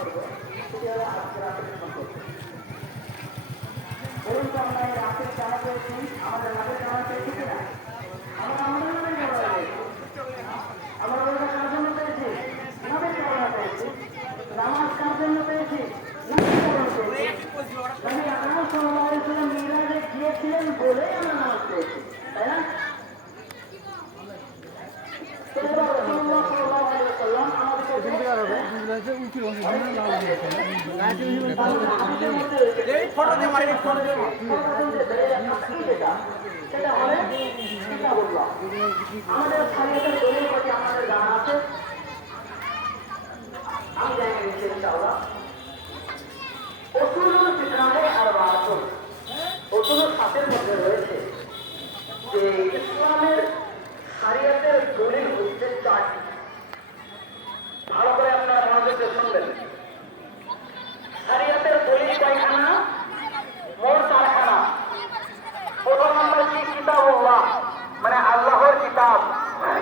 করবো সেটি হলো আজকে রাতের সম্পর্কে। বলুন তো আমরা এই রাতের জানা পেয়েছি, আমাদের রাতের জানা পেয়েছি কিনা? আমরা আমাদের নামে জানা পেয়েছি, আমরা রোজা কার জন্য পেয়েছি? নামের কারণে পেয়েছি। নামাজ কার জন্য পেয়েছি? নামের কারণে পেয়েছি। নবী আকরাম সাল্লাল্লাহু আলাইহি ওয়াসাল্লাম মিরাজে গিয়েছিলেন বলেই আমরা নামাজ পেয়েছি, তাই না? আমাদের শরীয়তের দলিল প্রতি আমাদের জানা আছে, আমি জানি ইনশাআল্লাহ। উসুলুল ফিকহে আরবাআতুন, উসুলুল ফিকহের মধ্যে রয়েছে যে ইসলামের শরীয়তের দলিল হচ্ছে চারটি। ভালো করে আপনারা মনোযোগ দিয়ে শুনবেন। শরীয়তের দলিল কয়খানা? মোট চারখানা। প্রথম নম্বর কি? কিতাবুল্লাহ, মানে আল্লাহর কিতাব,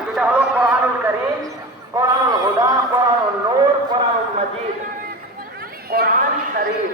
যেটা হলো কোরআনুল কারীম, কোরআনুল হুদা, কোরআনুল নূর, কোরআনুল মাজিদ, কোরআন শরীফ।